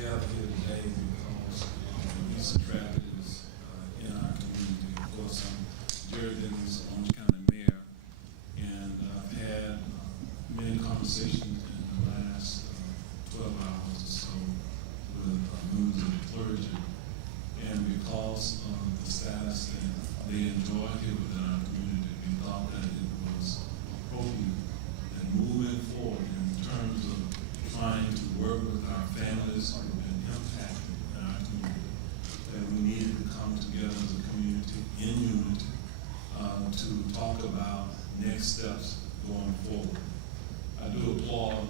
gathered here today because the recent tragedies in our community. Of course, I'm Jerry Demings, County Mayor, and I've had many conversations in the last 12 hours or so with members of the clergy. And because of the status that they enjoy here within our community, we thought that it was appropriate and moving forward in terms of trying to work with our families who have been impacted in our community, that we needed to come together as a community in unity to talk about next steps going forward. I do applaud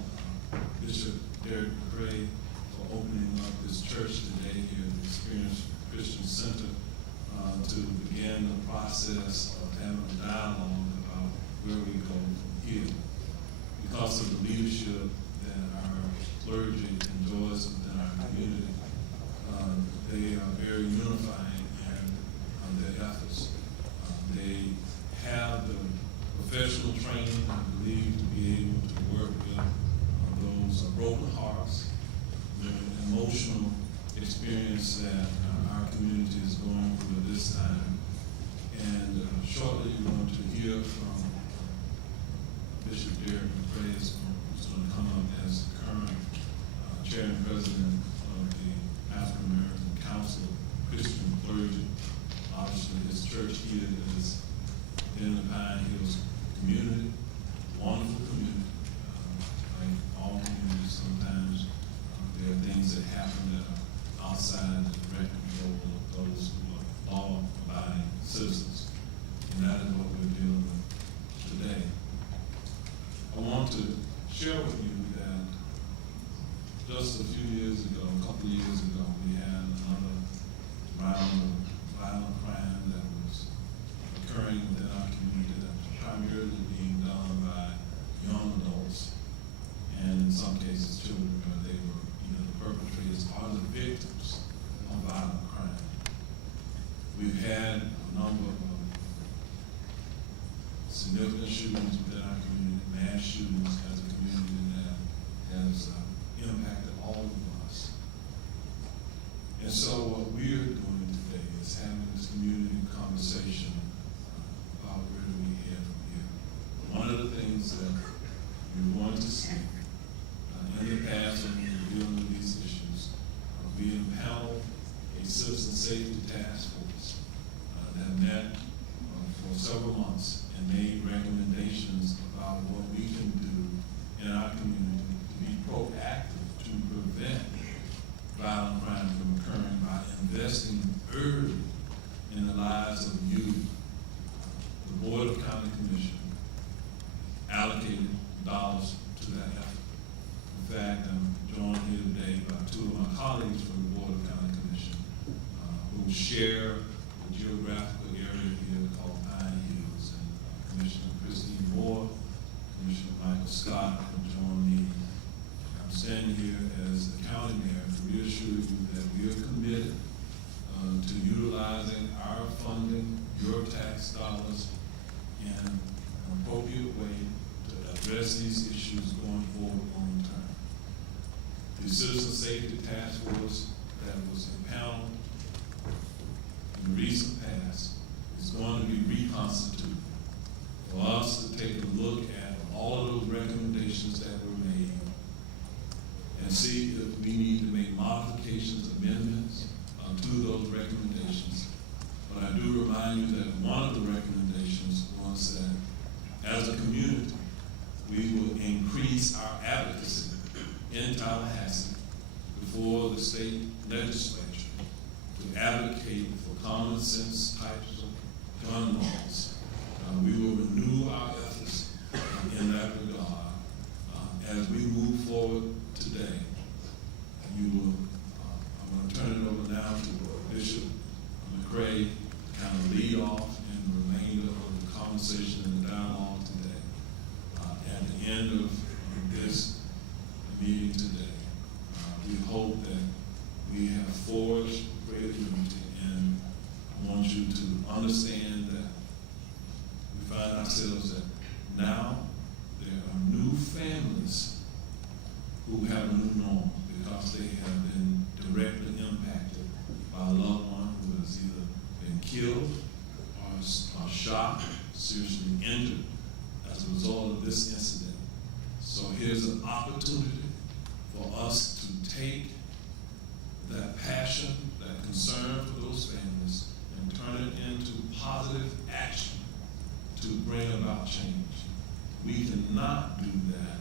Bishop Derek Gray for opening up this church today here at the Experience Christian Center to begin the process of having a dialogue about where we go from here. Because of the leadership that our clergy enjoys within our community, they are very unifying in their efforts. They have the professional training, I believe, to be able to work with those broken hearts, the emotional experience that our community is going through at this time. And shortly you're going to hear from Bishop Derek Gray, who's going to come up as the current chair and president of the African American Council of Christian Clergy. Obviously, his church here is in the Pine Hills community, wonderful community. Like all communities, sometimes there are things that happen that are outside the direct control of those who are law-abiding citizens. And that is what we're dealing with today. I want to share with you that just a few years ago, a couple of years ago, we had another round of violent crime that was occurring within our community that was primarily being done by young adults, and in some cases children, where they were either the perpetrators or the victims of violent crime. We've had a number of significant shootings within our community, mass shootings as a community that has impacted all of us. And so what we're doing today is having this community conversation about where do we head from here. One of the things that we're going to see in the past when we're dealing with these issues, we impaneled a citizen safety task force that met for several months and made recommendations about what we can do in our community to be proactive to prevent violent crime from occurring by investing early in the lives of youth. The Board of County Commission allocated dollars to that effort. In fact, I'm joined here today by two of my colleagues from the Board of County Commission who share the geographical area here called Pine Hills, and Commissioner Christine Moore, Commissioner Michael Scott have joined me. I'm standing here as the county mayor to reassure you that we are committed to utilizing our funding, your tax dollars, in an appropriate way to address these issues going forward long term. The Citizen Safety Task Force that was impaneled in the recent past is going to be reconstituted for us to take a look at all of those recommendations that were made and see if we need to make modifications, amendments to those recommendations. But I do remind you that one of the recommendations was that as a community, we will increase our advocacy in Tallahassee before the state legislature to advocate for common sense types of gun laws. We will renew our efforts in that regard as we move forward today. I'm going to turn it over now to Bishop McCray to kind of lead off in the remainder of the conversation and the dialogue today. At the end of this meeting today, we hope that we have forged greater unity, and I want you to understand that we find ourselves that now there are new families who have a new norm because they have been a result of this incident. So here's an opportunity for us to take that passion, that concern for those families, and turn it into positive action to bring about change. We cannot do that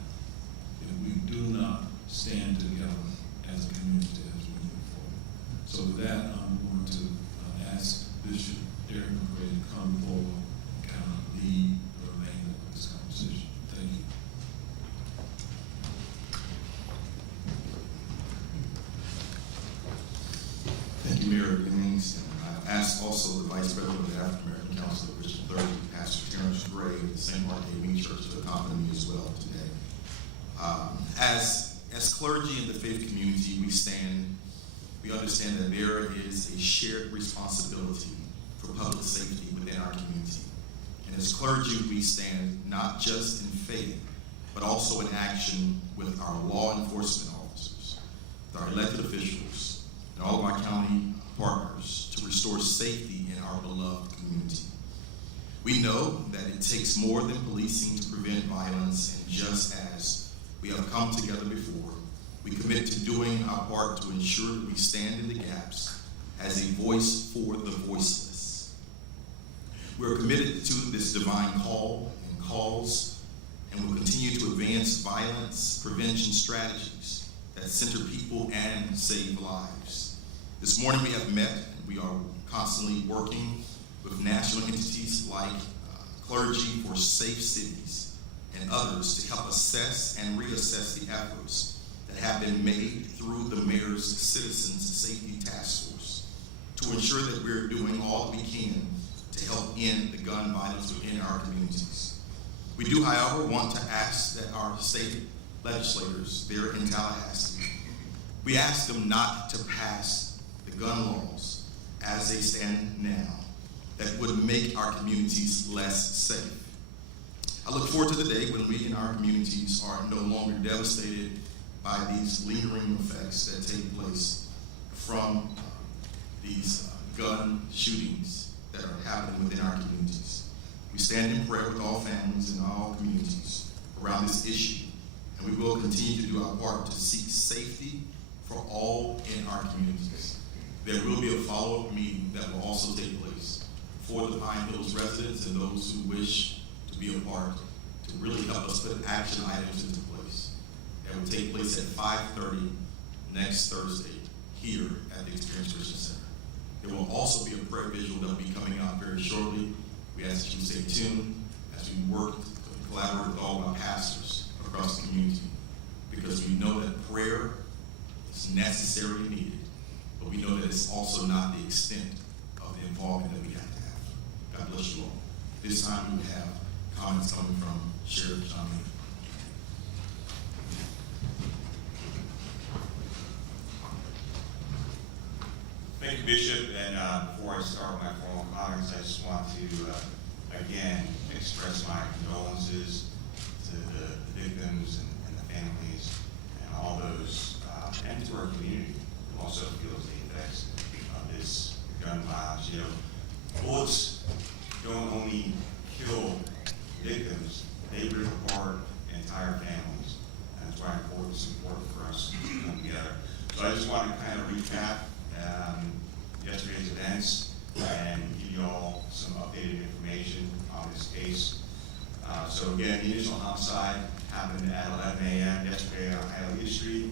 if we do not stand together as a community as we move forward. So with that, I'm going to ask Bishop Derek McRae to come forward and kind of lead the remainder of this conversation. Thank you. Thank you, Mayor Demings. I asked also the Vice President of the African American Council, Bishop 30, Pastor Terrence Gray of the St. Mark AME Church, to accompany me as well today. As clergy in the faith community, we understand that there is a shared responsibility for public safety within our community. And as clergy, we stand not just in faith, but also in action with our law enforcement officers, with our elected officials, and all of our county partners to restore safety in our beloved community. We know that it takes more than policing to prevent violence, and just as we have come together before, we commit to doing our part to ensure that we stand in the gaps as a voice for the voiceless. We're committed to this divine call and calls, and will continue to advance violence prevention strategies that center people and save lives. This morning we have met, and we are constantly working with national entities like Clergy for Safe Cities and others to help assess and reassess the efforts that have been made through the Mayor's Citizens Safety Task Force to ensure that we're doing all that we can to help end the gun violence within our communities. We do, however, want to ask that our state legislators there in Tallahassee, we ask them not to pass the gun laws as they stand now that would make our communities less safe. I look forward to the day when we in our communities are no longer devastated by these lingering effects that take place from these gun shootings that are happening within our communities. We stand in prayer with all families in all communities around this issue, and we will continue to do our part to seek safety for all in our communities. There will be a follow-up meeting that will also take place for the Pine Hills residents and those who wish to be a part to really help us put action items into place. That will take place at 5:30 next Thursday here at the Experience Christian Center. There will also be a prayer visual that will be coming out very shortly. We ask that you stay tuned as we work to collaborate with all of our pastors across the community, because we know that prayer is necessary and needed, but we know that it's also not the extent of the involvement that we have to have. God bless you all. This time we have comments coming from Sheriff John Mina. Thank you, Bishop. And before I start my formal comments, I just want to again express my condolences to the victims and the families and all those, and to our community who also feels the effects of this gun violence. You know, bullets don't only kill victims, they rip apart entire families. And that's why it's important for us to come together. So I just want to kind of recap yesterday's events and give you all some updated information on this case. So again, the initial homicide happened at 11 a.m. yesterday on Hialeah Street.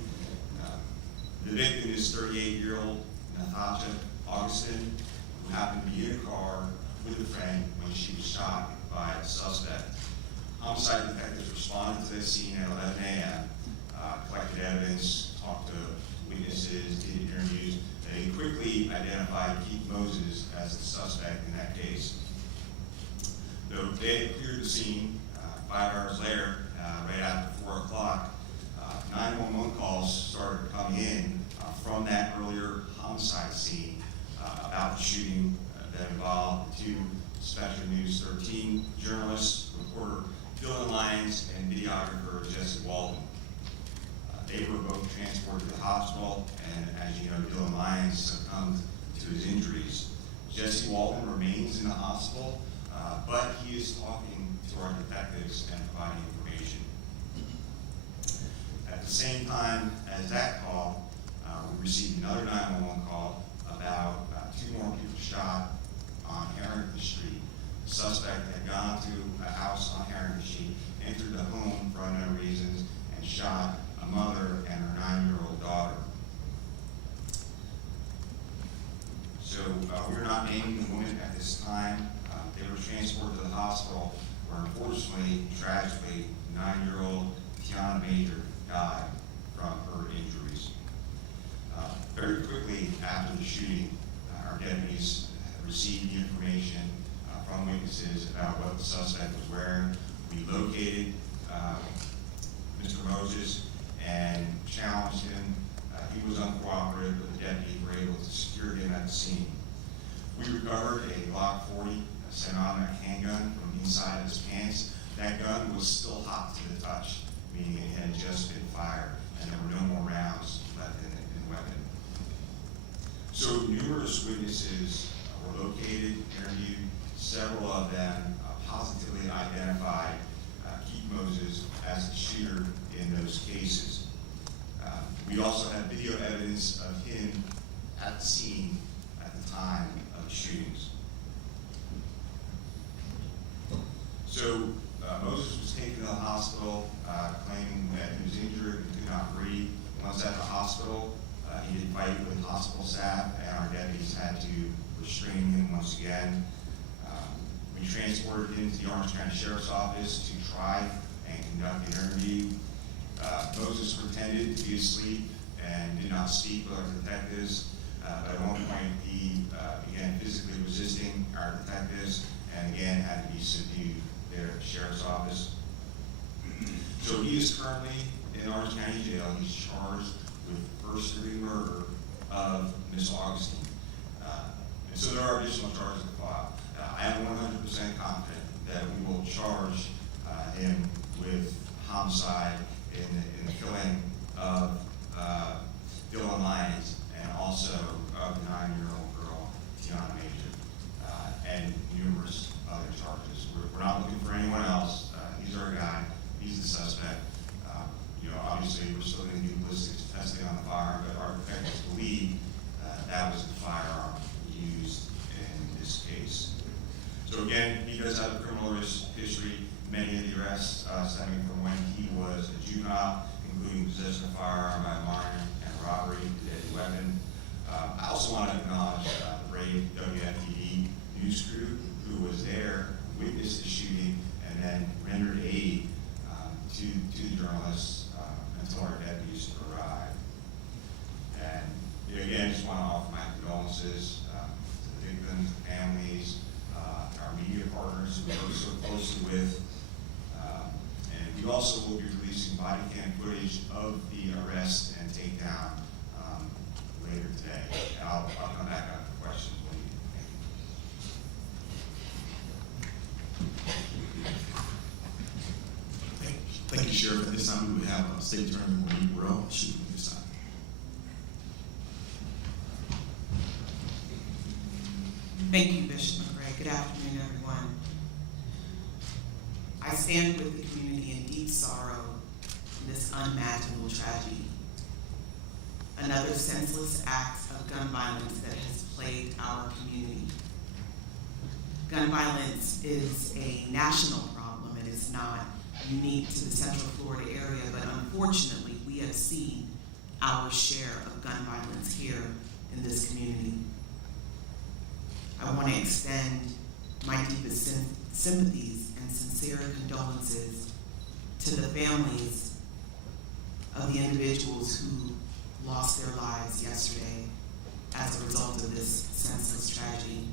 The victim is 38-year-old Natasha Augustin, who happened to be in a car with a friend when she was shot by the suspect. Homicide detectives responded to this scene at 11 a.m., collected evidence, talked to witnesses, did interviews. They quickly identified Keith Moses as the suspect in that case. Though they had cleared the scene 5 hours later, right after 4 o'clock, 911 calls started coming in from that earlier homicide scene about the shooting that involved the two Special News 13 journalists, reporter Dylan Lyons and videographer Jesse Walden. They were both transported to the hospital, and as you know, Dylan Lyons succumbed to his injuries. Jesse Walden remains in the hospital, but he is talking to our detectives and providing information. At the same time as that call, we received another 911 call about 2 more people shot on Harrington Street. The suspect had gone to a house on Harrington Street, entered the home for unknown reasons, and shot a mother and her 9-year-old daughter. So we're not naming the women at this time. They were transported to the hospital where unfortunately, tragically, 9-year-old Tiana Major died from her injuries. Very quickly after the shooting, our deputies received the information from witnesses about what the suspect was wearing. We located Mr. Moses and challenged him. He was uncooperative, but the deputies were able to secure him at the scene. We recovered a Glock 40, a semi-automatic handgun from inside his pants. That gun was still hot to the touch, meaning it had just been fired, and there were no more rounds left in the weapon. So numerous witnesses were located, interviewed. Several of them positively identified Keith Moses as the shooter in those cases. We also have video evidence of him at the scene at the time of the shootings. So Moses was taken to the hospital claiming that he was injured and could not breathe. Once at the hospital, he did fight with hospital staff, and our deputies had to restrain him once again. We transported him to the Orange County Sheriff's Office to try and conduct an interview. Moses pretended to be asleep and did not speak with our detectives. But at one point, he began physically resisting our detectives and again had to be subdued there at the Sheriff's Office. So he is currently in Orange County Jail. He's charged with first-degree murder of Miss Augustine. And so there are additional charges to file. I am 100% confident that we will charge him with homicide in the killing of Dylan Lyons and also of the 9-year-old girl, Tiana Major, and numerous other charges. We're not looking for anyone else. He's our guy. He's the suspect. Obviously, we're still going to do ballistics testing on the firearm, but our detectives believe that was the firearm used in this case. So again, he does have a criminal history. Many of the arrests stemming from when he was a juvenile, including possession of a firearm by a minor and robbery with a deadly weapon. I also want to acknowledge the brave WFTD news crew who was there, witnessed the shooting, and then rendered aid to the journalists until our deputies arrived. And again, just want to offer my condolences to the victims, the families, our media partners who we work so closely with. And we also will be releasing body cam footage of the arrest and takedown later today. And I'll come back up for questions when you. Thank you, Sheriff. At this time, we would have State Attorney Monique Burrell shoot at this time. Thank you, Bishop McRae. Good afternoon, everyone. I stand with the community in deep sorrow in this unimaginable tragedy. Another senseless act of gun violence that has plagued our community. Gun violence is a national problem. It is not unique to the Central Florida area, but unfortunately, we have seen our share of gun violence here in this community. I want to extend my deepest sympathies and sincere condolences to the families of the individuals who lost their lives yesterday as a result of this senseless tragedy.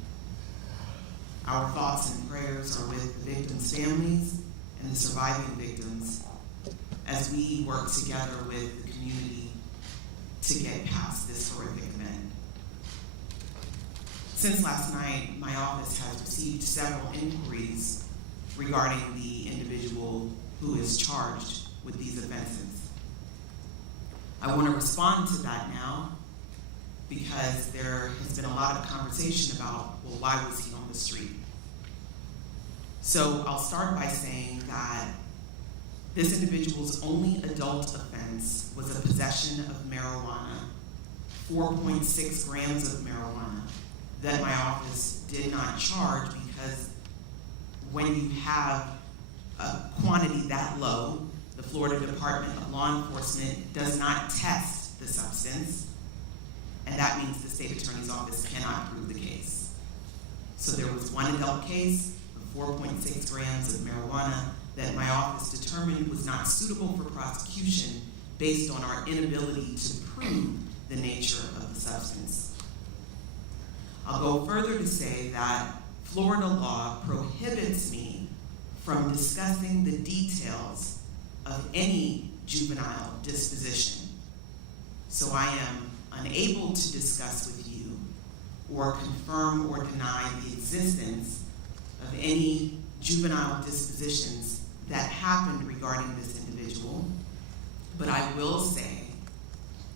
Our thoughts and prayers are with the victims' families and the surviving victims as we work together with the community to get past this horrific event. Since last night, my office has received several inquiries regarding the individual who is charged with these offenses. I want to respond to that now because there has been a lot of conversation about, well, why was he on the street? So I'll start by saying that this individual's only adult offense was a possession of marijuana, 4.6 grams of marijuana, that my office did not charge because when you have a quantity that low, the Florida Department of Law Enforcement does not test the substance, and that means the state attorney's office cannot prove the case. So there was one adult case of 4.6 grams of marijuana that my office determined was not suitable for prosecution based on our inability to prove the nature of the substance. I'll go further to say that Florida law prohibits me from discussing the details of any juvenile disposition. So I am unable to discuss with you or confirm or deny the existence of any juvenile dispositions that happened regarding this individual, but I will say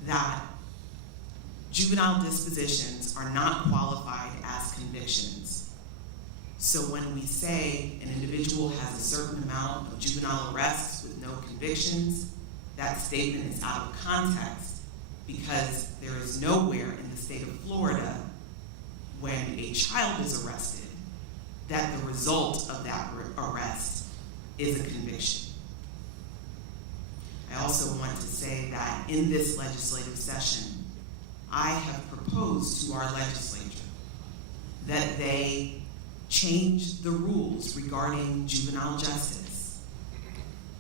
that juvenile dispositions are not qualified as convictions. So when we say an individual has a certain amount of juvenile arrests with no convictions, that statement is out of context because there is nowhere in the state of Florida when a child is arrested that the result of that arrest is a conviction. I also want to say that in this legislative session, I have proposed to our legislature that they change the rules regarding juvenile justice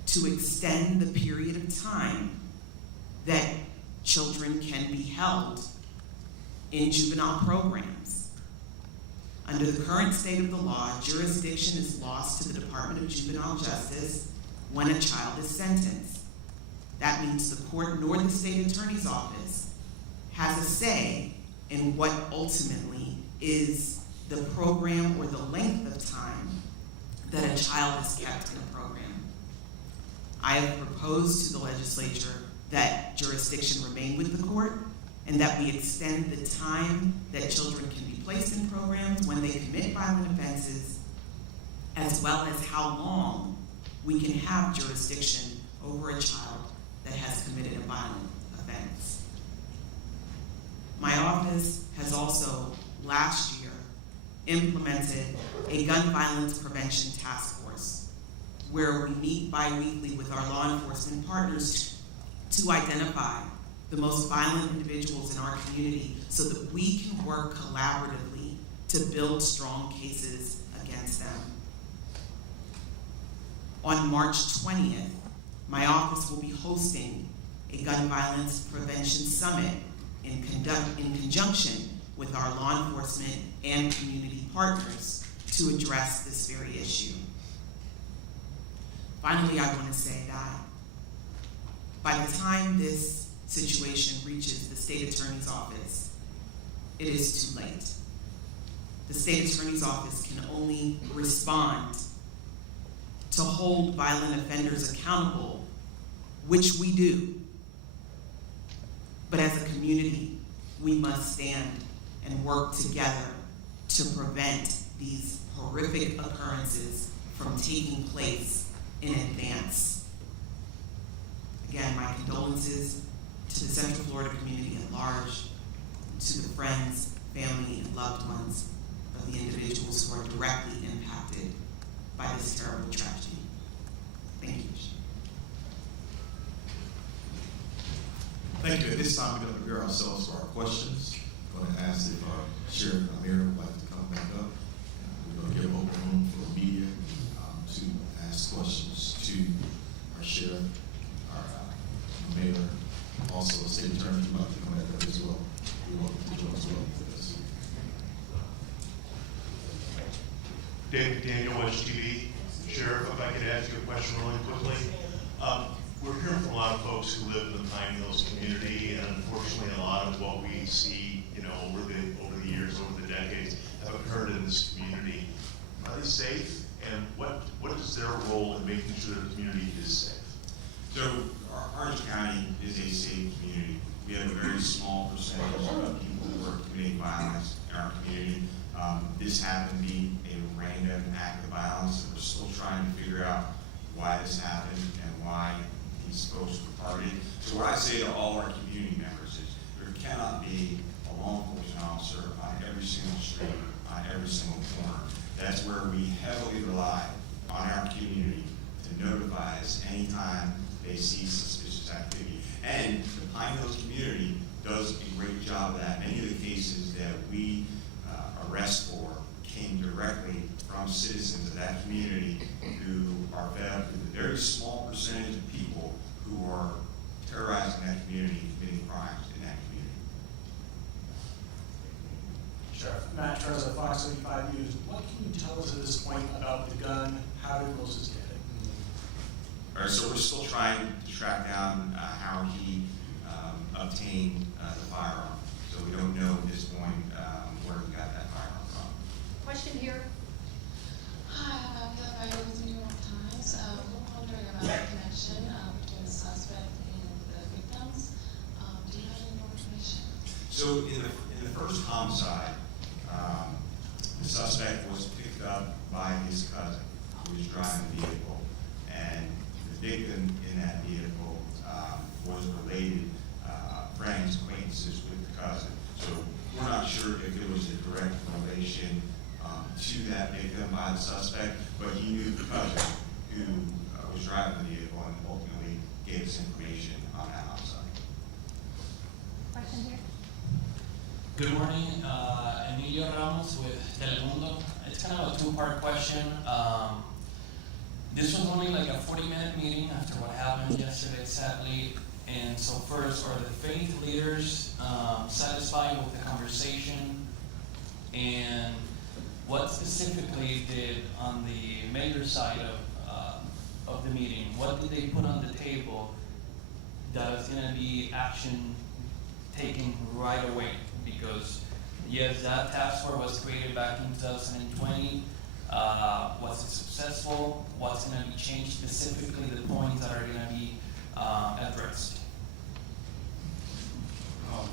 to extend the period of time that children can be held in juvenile programs. Under the current state of the law, jurisdiction is lost to the Department of Juvenile Justice when a child is sentenced. That means the court nor the state attorney's office has a say in what ultimately is the program or the length of time that a child is kept in a program. I have proposed to the legislature that jurisdiction remain with the court and that we extend the time that children can be placed in programs when they commit violent offenses, as well as how long we can have jurisdiction over a child that has committed a violent offense. My office has also, last year, implemented a gun violence prevention task force where we meet bi-weekly with our law enforcement partners to identify the most violent individuals in our community so that we can work collaboratively to build strong cases against them. On March 20th, my office will be hosting a gun violence prevention summit in conjunction with our law enforcement and community partners to address this very issue. Finally, I want to say that by the time this situation reaches the state attorney's office, it is too late. The state attorney's office can only respond to hold violent offenders accountable, which we do. But as a community, we must stand and work together to prevent these horrific occurrences from taking place in advance. Again, my condolences to the Central Florida community at large, to the friends, family, and loved ones of the individuals who are directly impacted by this terrible tragedy. Thank you. Thank you. At this time, we're going to prepare ourselves for our questions. I'm going to ask if our Sheriff Mayor would like to come back up. We're going to give open room for media to ask questions to our Sheriff, our Mayor, also the State Attorney. You'd like to come back up as well. You're welcome to join as well with us. Daniel, Watch TV. Sheriff, if I could ask you a question really quickly. We're hearing from a lot of folks who live in the Pine Hills community, and unfortunately a lot of what we see, over the years, over the decades, have occurred in this community. Are they safe? And what is their role in making sure that the community is safe? So Orange County is a safe community. We have a very small percentage of people who are committing violence in our community. This happened to be a random act of violence. There were happened and why these folks were targeted. So what I say to all our community members is there cannot be a law enforcement officer on every single street, on every single corner. That's where we heavily rely on our community to notify us anytime they see suspicious activity. And the Pine Hills community does a great job of that. Many of the cases that we arrest for came directly from citizens of that community who are fed up with a very small percentage of people who are terrorizing that community and committing crimes in that community. Sheriff Matt Trezor, Fox 35 News. What can you tell us at this point about the gun? How did Moses get it? All right, so we're still trying to track down how he obtained the firearm. So we don't know at this point where he got that firearm from. Question here. Hi, I've got by with New York Times. We're wondering about the connection between the suspect and the victims. Do you have any more information? So in the first homicide, the suspect was picked up by his cousin who was driving the vehicle, and the victim in that vehicle was related friends, acquaintances with the cousin. So we're not sure if it was a direct relation to that victim by the suspect, but he knew the cousin who was driving the vehicle and ultimately gave us information on that homicide. Question here. Good morning, Emilio Ramos with Telemundo. It's kind of a two-part question. This was only like a 40-minute meeting after what happened yesterday, sadly. And so first, are the faith leaders satisfied with the conversation? And what specifically did on the mayor's side of the meeting, what did they put on the table that is going to be action taken right away? Because yes, that task force was created back in 2020. Was it successful? What's going to be changed specifically, the points that are going to be addressed?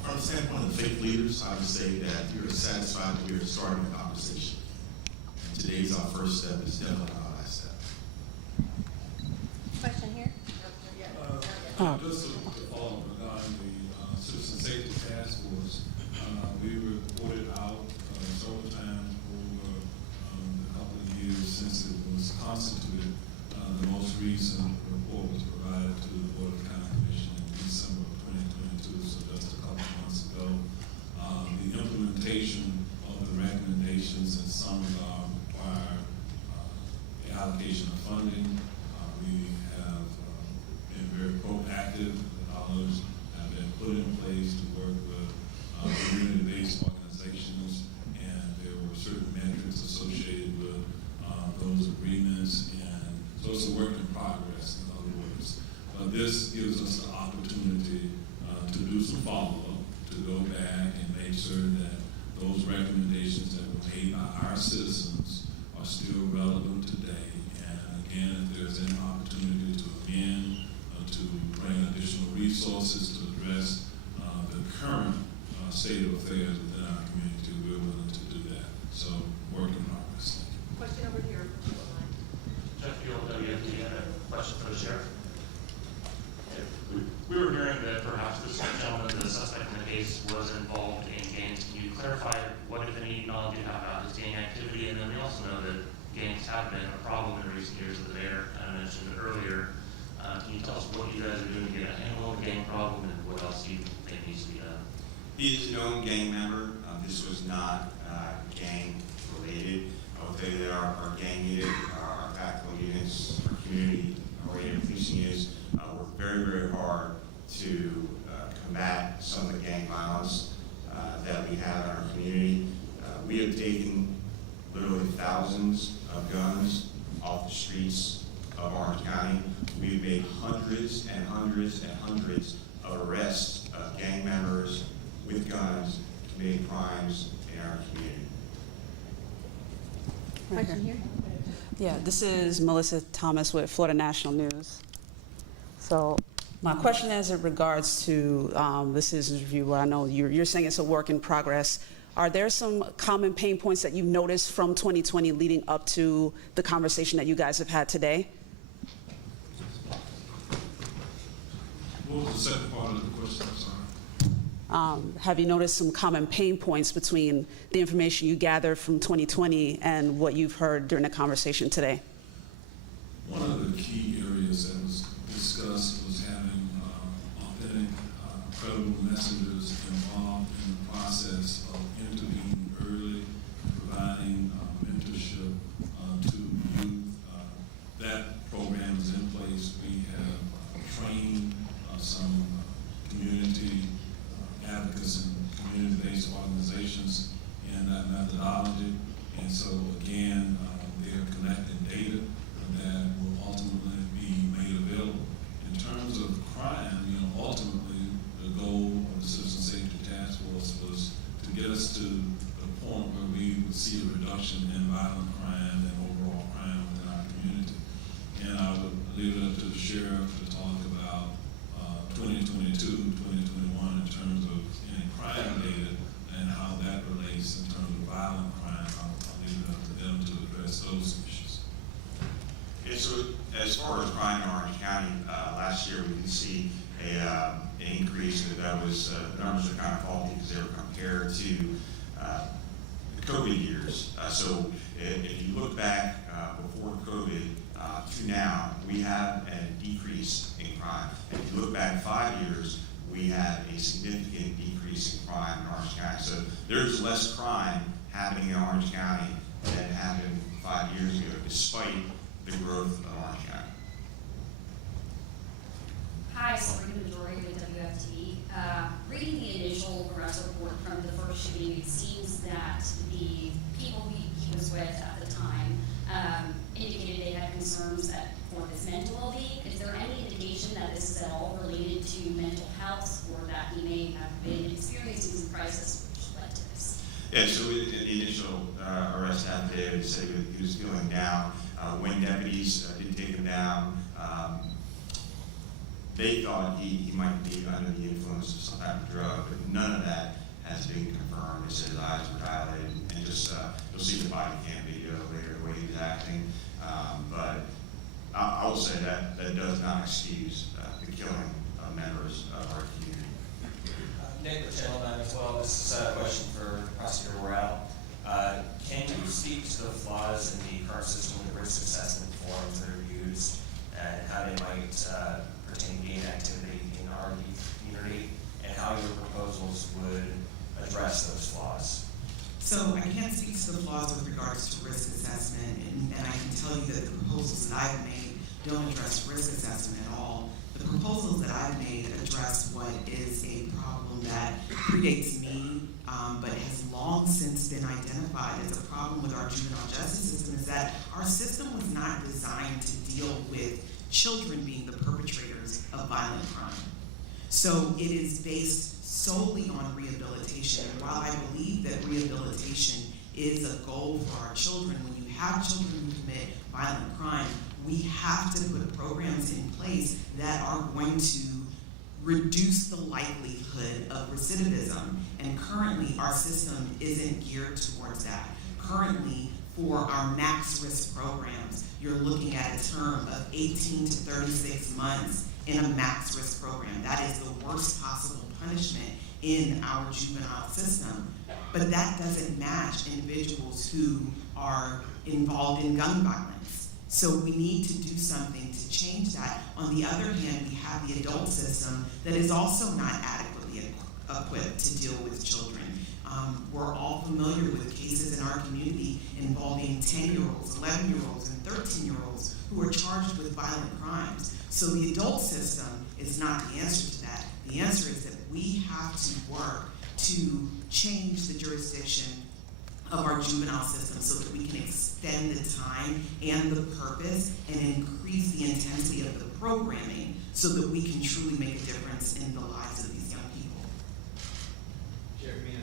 From the standpoint of the faith leaders, I would say that you're satisfied that we're starting a conversation. And today's our first step. Is definitely our last step. Question here. Just to follow up regarding the Citizen Safety Task Force, we reported out several times over the couple of years since it was constituted. The most recent report was provided to the Board of County Commission in December of 2022, so just a couple of months ago. The implementation of the recommendations and some require the allocation of funding. We have been very proactive. The dollars have been put in place to work with community-based organizations, and there were certain metrics associated with those agreements, and so it's a work in progress, in other words. But this gives us the opportunity to do some follow-up, to go back and make sure that those recommendations that were made by our citizens are still relevant today. And again, if there's any opportunity to amend, to bring additional resources to address the current state of affairs within our community, we're willing to do that. So, work in progress. Question over here. Jeff Field, WFD, had a question for the sheriff. We were hearing that perhaps this gentleman, the suspect in the case, was involved in gangs. Can you clarify what, if any, knowledge you have about his gang activity? And then we also know that gangs have been a problem in recent years, as the mayor mentioned earlier. Can you tell us what you guys are doing to get a handle on the gang problem and what else you think needs to be done? He is a known gang member. This was not gang related. I will tell you that our gang unit, our tactical units, our community oriented policing units work very, very hard to combat some of the gang violence that we have in our community. We have taken literally thousands of guns off the streets of Orange County. We've made hundreds and hundreds and hundreds of arrests of gang members with guns committing crimes in our community. Question here. Yeah, this is Melissa Thomas with Florida National News. So my question as it regards to the citizens review, well, I know you're saying it's a work in progress. Are there some common pain points that you've noticed from 2020 leading up to the conversation that you guys have had today? What was the second part of the question? I'm sorry. Have you noticed some common pain points between the information you gathered from 2020 and what you've heard during the conversation today? One of the key areas that was discussed was having authentic, credible messengers involved in the process of intervening early, providing mentorship to youth. That program is in place. We have trained some community advocates and community-based organizations in that methodology. And so again, they're collecting data that will ultimately be made available. In terms of crime, ultimately the goal of the Citizen Safety Task Force was to get us to the point where we would see a reduction in violent crime and overall crime within our community. And I would leave it up to the sheriff to talk about 2022, 2021 in terms of any crime data and how that relates in terms of violent crime. I'll leave it up to them to address those issues. Yeah, so as far as crime in Orange County, last year we did see an increase that was, the numbers are kind of faulty because they were compared to the COVID years. So if you look back before COVID to now, we have a decrease in crime. And if you look back 5 years, we have a significant decrease in crime in Orange County. So there's less crime happening in Orange County than happened 5 years ago, despite the growth of Orange County. Hi, Sabrina Majority with WFT. Reading the initial arrest report from the first shooting, it seems that the people he was with at the time indicated they had concerns for his mental well-being. Is there any indication that this is at all related to mental health, or that he may have been experiencing some crisis which led to this? Yeah, so in the initial arrest affidavit, it said he was feeling down. When deputies did take him down, they thought he might be under the influence of some type of drug, but none of that has been confirmed. They said his eyes were dilated, and just you'll see the body cam video later, the way he was acting. But I will say that does not excuse the killing of members of our community. Nick, the gentleman as well. This is a question for Prosecutor Morrell. Can you speak to the flaws in the current system with risk assessment forms that are used and how they might pertain to gang activity in our youth community, and how your proposals would address those flaws? So I can't speak to the flaws with regards to risk assessment, and I can tell you that the proposals that I've made don't address risk assessment at all. The proposals that I've made address what is a problem that predates me, but has long since been identified as a problem with our juvenile justice system, is that our system was not designed to deal with children being the perpetrators of violent crime. So it is based solely on rehabilitation. And while I believe that rehabilitation is a goal for our children, when you have children who commit violent crime, we have to put programs in place that are going to reduce the likelihood of recidivism. And currently, our system isn't geared towards that. Currently, for our max risk programs, you're looking at a term of 18 to 36 months in a max risk program. That is the worst possible punishment in our juvenile system. But that doesn't match individuals who are involved in gun violence. So we need to do something to change that. On the other hand, we have the adult system that is also not adequately equipped to deal with children. We're all familiar with cases in our community involving 10-year-olds, 11-year-olds, and 13-year-olds who are charged with violent crimes. So the adult system is not the answer to that. The answer is that we have to work to change the jurisdiction of our juvenile system so that we can extend the time and the purpose and increase the intensity of the programming so that we can truly make a difference in the lives of these young people. Sheriff Mina,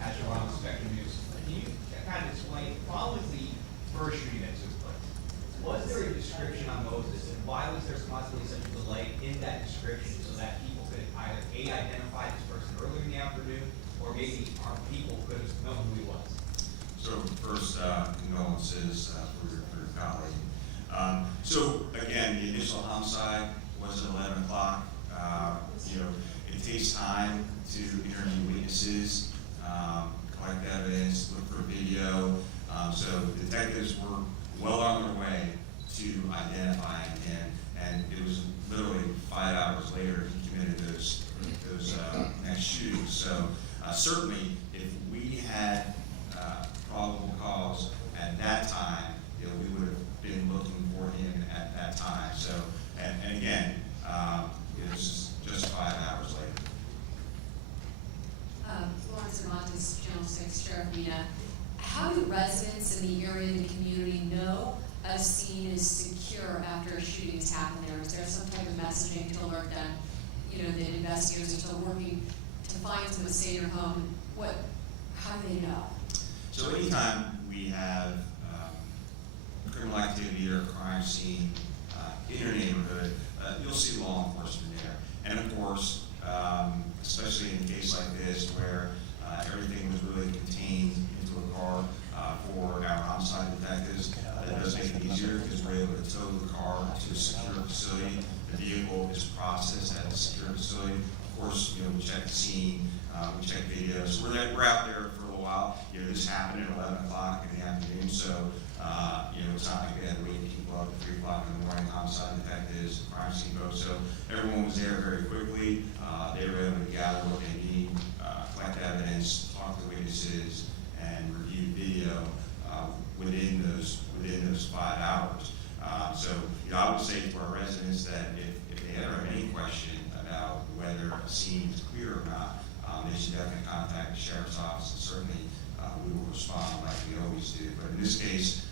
Asher on Spectrum News. Can you kind of explain, following the first shooting that took place, was there a description on Moses, and why was there possibly such a delay in that description so that people could either identify this person earlier in the afternoon, or maybe our people could have known who he was? So first, condolences for your colleague. So again, the initial homicide was at 11 o'clock. It takes time to interview witnesses, collect evidence, look for video. So detectives were well on their way to identifying him, and it was literally 5 hours later he committed those next shootings. So certainly, if we had probable cause at that time, we would have been looking for him at that time. So, and again, it was just 5 hours later. Florence Cervantes, General Six, Sheriff Mina. How do residents in the area and the community know a scene is secure after a shooting has happened there? Is there some type of messaging to alert them? The investigators are still working to find someone stay in their home. How do they know? So anytime we have criminal activity or a crime scene in your neighborhood, you'll see law enforcement there. And of course, especially in a case like this where everything was really contained into a car for our homicide detectives, that does make it easier because we're able to tow the car to a secure facility. The vehicle is processed at a secure facility. Of course, we check the scene, we check videos. We're out there for a little while. This happened at 11 o'clock in the afternoon, so it's not like we had to wait people up at 3 o'clock in the morning, homicide detectives, crime scene folks. So everyone was there very quickly. They were able to gather what they need, collect evidence, talk to witnesses, and review video within those 5 hours. So I would say to our residents that if they ever have any question about whether a scene is clear or not, they should definitely contact the sheriff's office, and certainly we will respond like we always do. But in this case,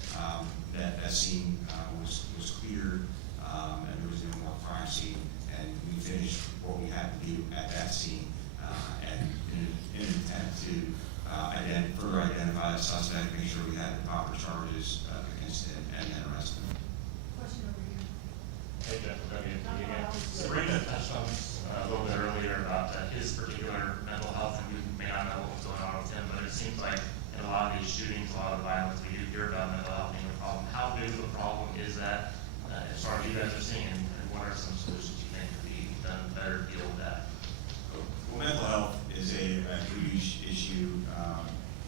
that scene was cleared, and there was no more crime scene, and we finished what we had to do at that scene, and in an attempt to further identify the suspect, make sure we had the proper charges against him, and then arrest him. Question over here. Hey, Jeff, again. Serena touched on this a little bit earlier about his particular mental health, and you may not know what was going on with him, but it seems like in a lot of these shootings, a lot of the violence, we do hear about mental health being a problem. How big of a problem is that, as far as you guys are seeing, and what are some solutions you think could be done better to deal with that? Well, mental health is a huge issue,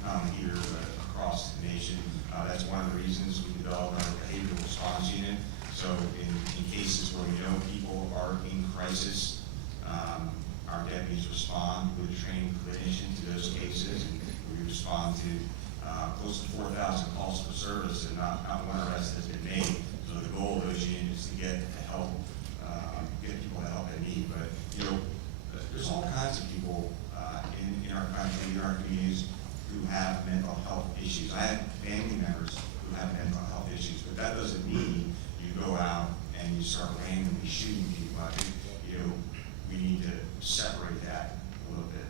not only here, but across the nation. That's one of the reasons we developed our behavioral response unit. So in cases where we know people are in crisis, our deputies respond with a trained clinician to those cases, and we respond to close to 4,000 calls for service, and not one arrest has been made. So the goal of those units is to get help, get people the help they need. But there's all kinds of people in our country, in our communities, who have mental health issues. I have family members who have mental health issues, but that doesn't mean you go out and you start randomly shooting people. I think we need to separate that a little bit.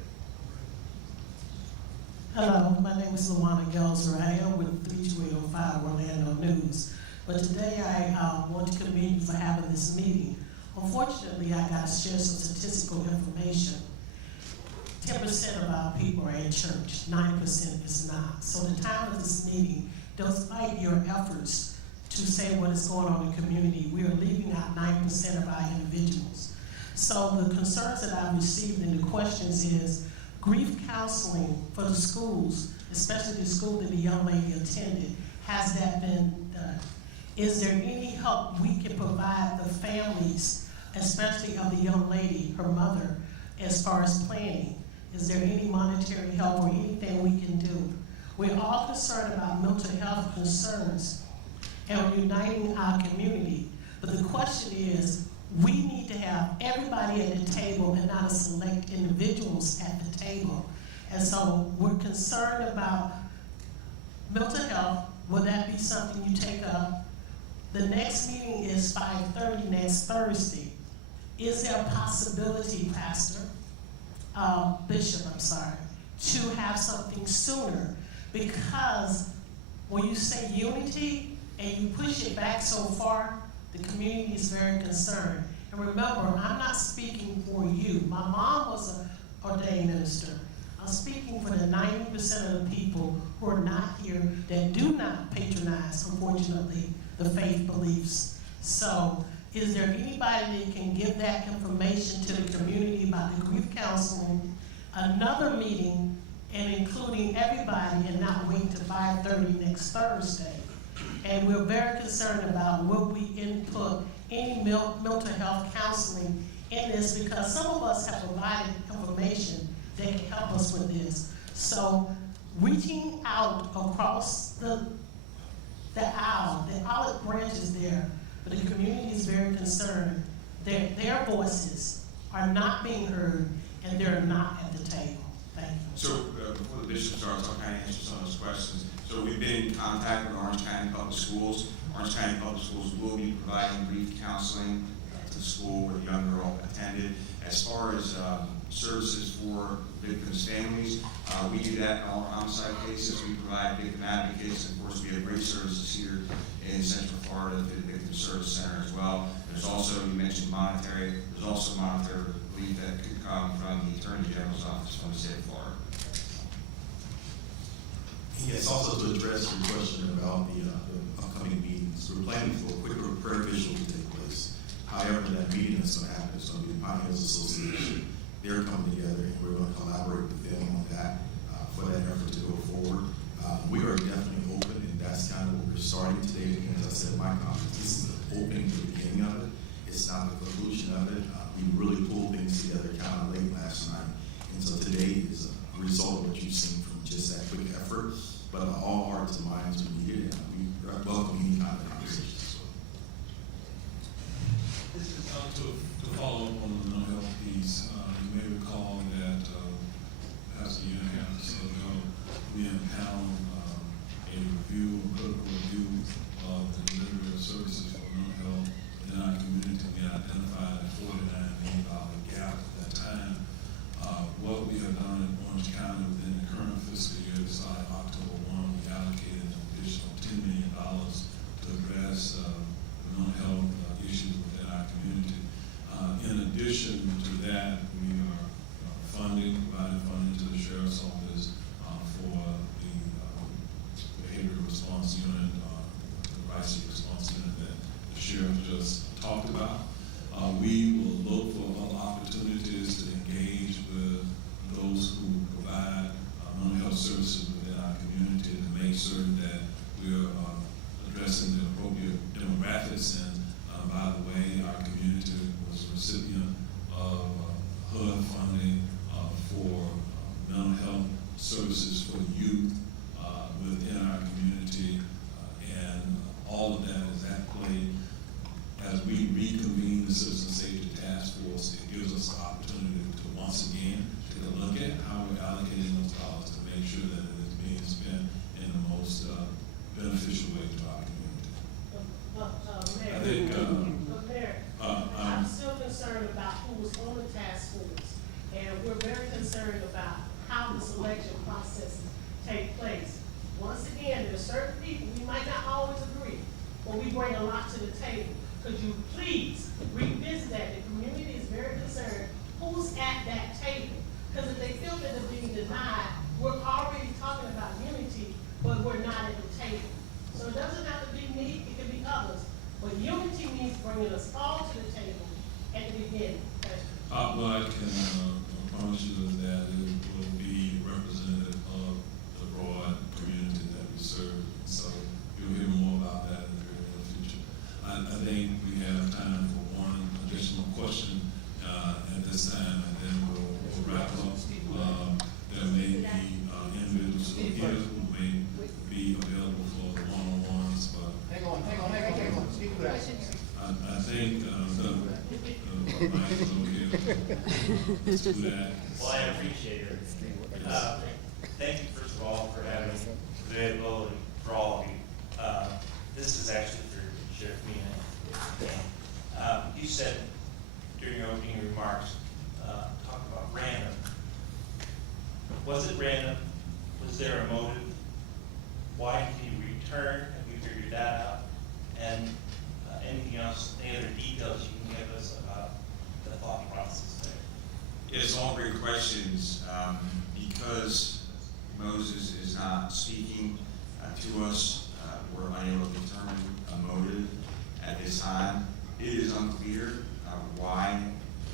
Hello, my name is Luana Gelser. I am with 3285 Orlando News. But today I want to commend you for having this meeting. Unfortunately, I got to share some statistical information. 10% of our people are in church, 9% is not. So the time of this meeting, despite your efforts to say what is going on in the community, we are leaving out 9% of our individuals. So the concerns that I've received and the questions is grief counseling for the schools, especially the school that the young lady attended. Has that been done? Is there any help we can provide the families, especially of the young lady, her mother, as far as planning? Is there any monetary help or anything we can do? We're all concerned about mental health concerns and uniting our community. But the question is, we need to have everybody at the table and not select individuals at the table. And so we're concerned about mental health. Will that be something you take up? The next meeting is 5:30 next Thursday. Is there a possibility, Pastor, Bishop, to have something sooner? Because when you say unity and you push it back so far, the community is very concerned. And remember, I'm not speaking for you. My mom was an ordained minister. I'm speaking for the 90% of the people who are not here that do not patronize, unfortunately, the faith beliefs. So is there anybody that can give that information to the community about the grief counseling, another meeting, and including everybody and not wait till 5:30 next Thursday? And we're very concerned about will we input any mental health counseling in this, because some of us have provided information that can help us with this. So reaching out across the aisle, the olive branch is there, but the community is very concerned that their voices are not being heard and they're not at the table. Thank you. So before the bishop starts, I'll kind of answer some of those questions. So we've been in contact with Orange County Public Schools. Orange County Public Schools will be providing grief counseling to the school where the young girl attended. As far as services for victims' families, we do that in all our homicide cases. We provide victim advocates, and of course we have great services here in Central Florida through the Victim Service Center as well. There's also, you mentioned monetary, there's also monetary relief that could come from the Attorney General's office from the state of Florida. Yes, also to address your question about the upcoming meetings, we're planning for a quicker prayer visual to take place. However, that meeting that's going to happen is going to be the Pioneers Association. They're coming together, and we're going to collaborate with them on that for that effort to go forward. We are definitely open, and that's kind of what we're starting today. And as I said in my comments, this is the opening to the beginning of it. It's not the conclusion of it. We really pulled things together kind of late last night, and so today is a result of what you've seen from just that quick effort. But all hearts and minds are needed, and we welcome any kind of conversations. To follow up on the mental health piece, you may recall that perhaps a year and a half or so ago, we impounded a critical review of the delivery of services for mental health within our community. We identified a $49 million gap at that time. What we have done in Orange County within the current fiscal year, starting October 1, we allocated an additional $10 million to address the mental health issues within our community. In addition to that, we are providing funding to the Sheriff's Office for the behavioral response unit, the crisis response unit that the Sheriff just talked about. We will look for other opportunities to engage with those who provide mental health services within our community to make certain that we are addressing the appropriate demographics. And by the way, our community was a recipient of HUD funding for mental health services for youth within our community, and all of that is at play. As we reconvene the Citizen Safety Task Force, it gives us the opportunity to once again take a look at how we're allocating those dollars to make sure that it is being spent in the most beneficial way to our community. I think, I'm still concerned about who was on the task force, and we're very concerned about how the selection process take place. Once again, there's certain people, we might not always agree, but we bring a lot to the table. Could you please revisit that? The community is very concerned who's at that table. Because if they feel that they're being denied, we're already talking about unity, but we're not at the table. So it doesn't have to be me, it can be others. But unity means bringing us all to the table at the beginning. Well, I can promise you that it will be representative of the broad community that we serve. So you'll hear more about that in the very near future. I think we have time for one additional question at this time, and then we'll wrap up. There may be individuals who are here who may be available for the one-on-ones, but Hang on. I think let's do that. Well, I appreciate it. Thank you, first of all, for having availability for all of you. This is actually for Sheriff Mina. You said during your opening remarks, talk about random. Was it random? Was there a motive? Why did he return? Have you figured that out? And anything else, any other details you can give us about the thought process there? It's all great questions. Because Moses is not speaking to us, we're unable to determine a motive. at this time. It is unclear why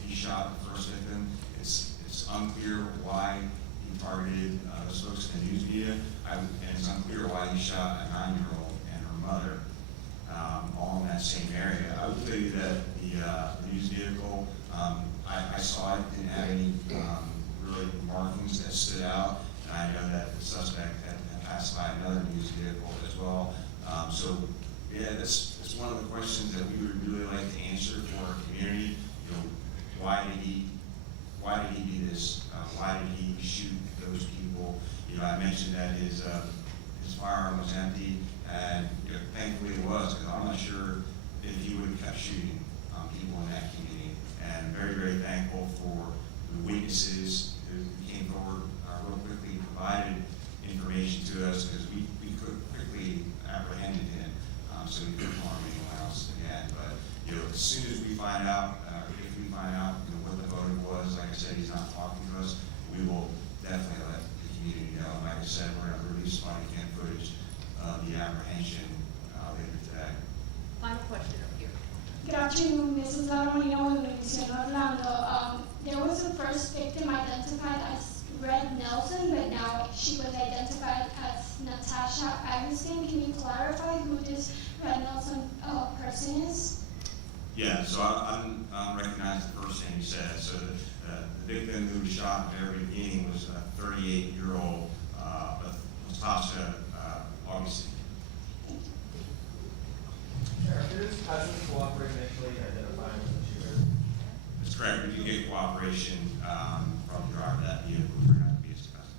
he shot the first victim. It's unclear why he targeted those folks in the news media, and it's unclear why he shot a 9-year-old and her mother, all in that same area. I would tell you that the news vehicle, I saw it, didn't have any really markings that stood out, and I know that the suspect had passed by another news vehicle as well. So yeah, that's one of the questions that we would really like to answer for our community. You know, why did he do this? Why did he shoot those people? You know, I mentioned that his firearm was empty, and thankfully it was, because I'm not sure if he would have kept shooting people in that community. And very, very thankful for the witnesses who came forward real quickly, provided information to us, because we quickly apprehended him, so he couldn't harm anyone else again. But as soon as we find out, if we find out what the motive was, like I said, he's not talking to us, we will definitely let the community know. And like I said, we're going to release body cam footage of the apprehension later today. Final question up here. Good afternoon, this is Laura Molina with Univision Orlando. There was the first victim identified as Red Nelson, but now she was identified as Natasha Agustin. Can you clarify who this Red Nelson person is? Yeah, so I recognize the first thing you said. So the victim who was shot in the very beginning was a 38-year-old Natasha Augustine. Sheriff, did his cousin cooperate initially in identifying the shooter? That's correct. We did get cooperation from the driver of that vehicle. We're going to have to be discussed.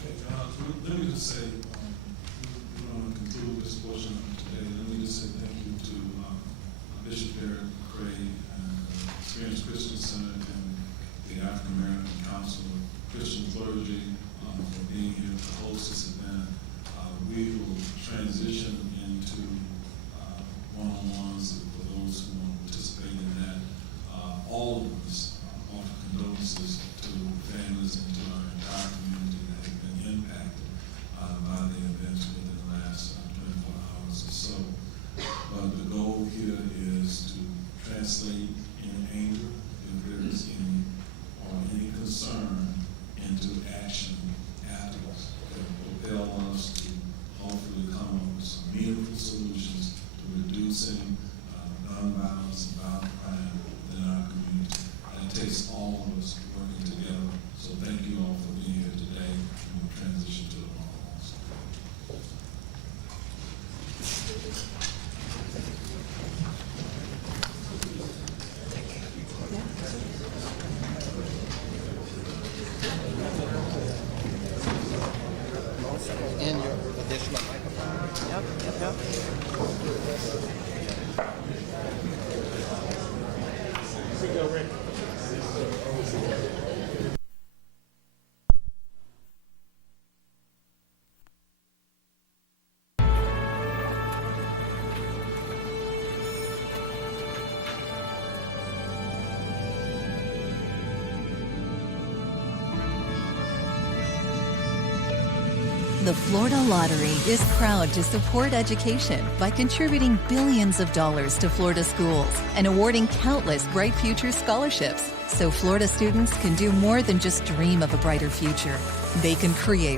Okay, let me just say, we're going to conclude this portion of today. Let me just say thank you to Bishop Derek Cray and Experienced Christian Center and the African American Council of Christian Clergy for being here to host this event. We will transition into one-on-ones for those who want to participate in that. All of us offer condolences to families and to our entire community that have been impacted by the events within the last 24 hours or so. But the goal here is to translate any anger, if there is any, or any concern, into action afterwards that will propel us to hopefully come up with some meaningful solutions to reducing gun violence and violent crime within our community. And it takes all of us working together. So thank you all for being here today, and we'll transition to the one-on-ones. And your additional microphone. Yep. Here we go, Rick. The Florida Lottery is proud to support education by contributing billions of dollars to Florida schools and awarding countless Bright Future scholarships so Florida students can do more than just dream of a brighter future. They can create